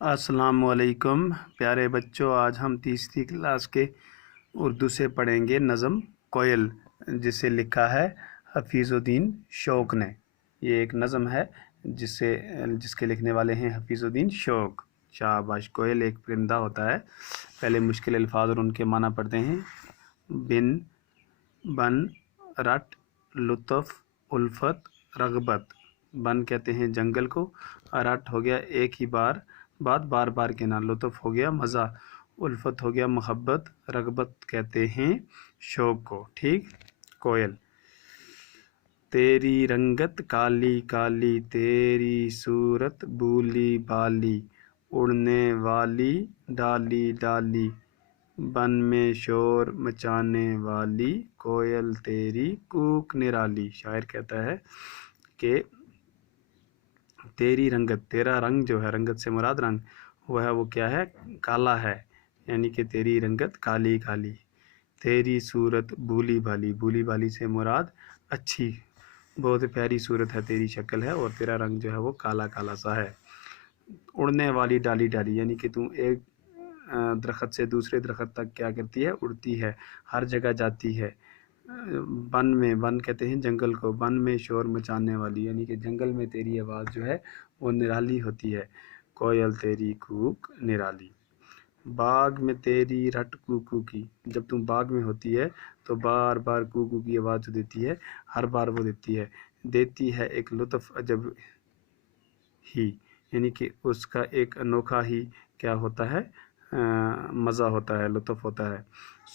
السلام علیکم پیارے بچوں، آج ہم تیسری کلاس کے اردو سے پڑھیں گے نظم کوئل، جسے لکھا ہے حفیظ الدین شوق نے۔ یہ ایک نظم ہے جس کے لکھنے والے ہیں حفیظ الدین شوق۔ شاباش۔ کوئل ایک پرندہ ہوتا ہے۔ پہلے مشکل الفاظ اور ان کے معنی پڑھتے ہیں۔ بن، بن، رٹ، لطف، الفت، رغبت۔ بن کہتے ہیں جنگل کو، رٹ ہو گیا ایک ہی بار بار بار کے نام، لطف ہو گیا مزہ، الفت ہو گیا محبت، رغبت کہتے ہیں شوق کو۔ ٹھیک۔ کوئل۔ تیری رنگت کالی کالی، تیری صورت بھولی بھالی، اڑنے والی ڈالی ڈالی، بن میں شور مچانے والی، کوئل تیری کوک نرالی۔ شاعر کہتا ہے کہ تیری رنگت، تیرا رنگ جو ہے، رنگت سے مراد رنگ وہ کیا ہے؟ کالا ہے، یعنی کہ تیری رنگت کالی کالی۔ تیری صورت بھولی بھالی، بھولی بھالی سے مراد اچھی، بہت پیاری صورت ہے تیری، شکل ہے، اور تیرا رنگ جو ہے وہ کالا کالا سا ہے۔ اڑنے والی ڈالی ڈالی، یعنی کہ تم ایک درخت سے دوسرے درخت تک کیا کرتی ہے؟ اڑتی ہے، ہر جگہ جاتی ہے۔ بن میں، بن کہتے ہیں جنگل کو، بن میں شور مچانے والی، یعنی کہ جنگل میں تیری آواز جو ہے وہ نرالی ہوتی ہے، کوئل تیری کوک نرالی۔ باغ میں تیری رٹ کوکو کی، جب تم باغ میں ہوتی ہے تو بار بار کوکو کی آواز جو دیتی ہے، ہر بار وہ دیتی ہے ایک لطف عجب ہی، یعنی کہ اس کا ایک انوکھا ہی کیا ہوتا ہے؟ مزہ ہوتا ہے، لطف ہوتا ہے۔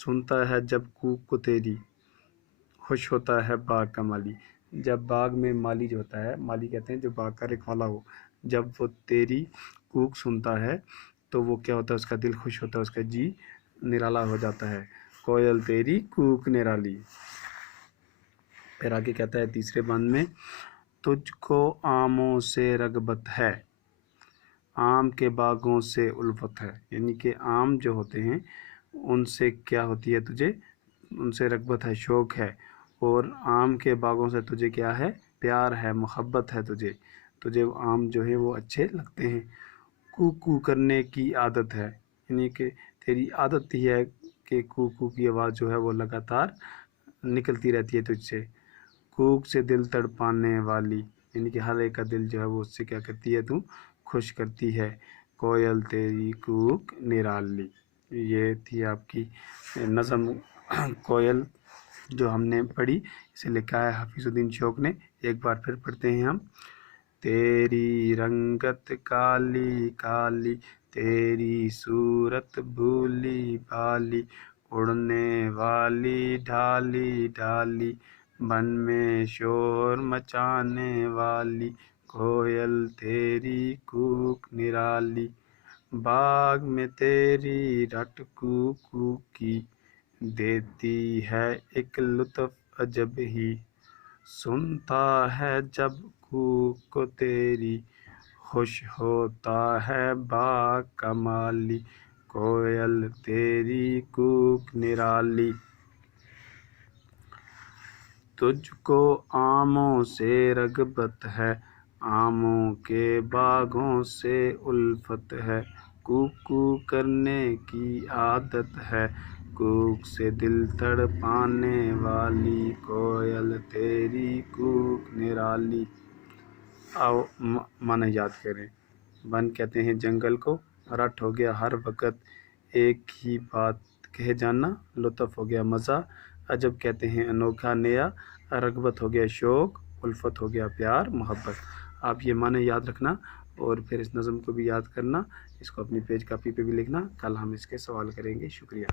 سنتا ہے جب کوک کو تیری، خوش ہوتا ہے باغ کا مالی۔ جب باغ میں مالی جو ہوتا ہے، مالی کہتے ہیں جو باغ کا رکھوالا ہو، جب وہ تیری کوک سنتا ہے تو وہ کیا ہوتا ہے؟ اس کا دل خوش ہوتا ہے، اس کا جی نرالا ہو جاتا ہے، کوئل تیری کوک نرالی۔ پھر آگے کہتا ہے تیسرے بند میں، تجھ کو آموں سے رغبت ہے، آم کے باغوں سے الفت ہے، یعنی کہ آم جو ہوتے ہیں ان سے کیا ہوتی ہے تجھے؟ ان سے رغبت ہے، شوق ہے، اور آم کے باغوں سے تجھے کیا ہے؟ پیار ہے، محبت ہے، تجھے آم جو ہے وہ اچھے لگتے ہیں۔ کوکو کرنے کی عادت ہے، یعنی کہ تیری عادت ہی ہے کہ کوکو کی آواز جو ہے وہ لگاتار نکلتی رہتی ہے تجھ سے۔ کوک سے دل تڑپانے والی، یعنی کہ ہر ایک کا دل جو ہے وہ اس سے کیا کرتی ہے؟ تو خوش کرتی ہے، کوئل تیری کوک نرالی۔ یہ تھی آپ کی نظم کوئل جو ہم نے پڑھی، اسے لکھا ہے حفیظ الدین شوق نے۔ ایک بار پھر پڑھتے ہیں ہم۔ تیری رنگت کالی کالی، تیری صورت بھولی بھالی، اڑنے والی ڈالی ڈالی، بن میں شور مچانے والی، کوئل تیری کوک نرالی۔ باغ میں تیری رٹ کوکو کی، دیتی ہے ایک لطف عجب ہی، سنتا ہے جب کوک کو تیری، خوش ہوتا ہے باغ کا مالی، کوئل تیری کوک نرالی۔ تجھ کو آموں سے رغبت ہے، آموں کے باغوں سے الفت ہے، کوکو کرنے کی عادت ہے، کوک سے دل تڑپانے والی، کوئل تیری کوک نرالی۔ آؤ معنی یاد کریں۔ بن کہتے ہیں جنگل کو، رٹ ہو گیا ہر وقت ایک ہی بات کہے جانا، لطف ہو گیا مزہ، عجب کہتے ہیں انوکھا نیا، رغبت ہو گیا شوق، الفت ہو گیا پیار محبت۔ آپ یہ معنی یاد رکھنا اور پھر اس نظم کو بھی یاد کرنا، اس کو اپنی پیج کاپی پہ بھی لکھنا، کل ہم اس کے سوال کریں گے۔ شکریہ۔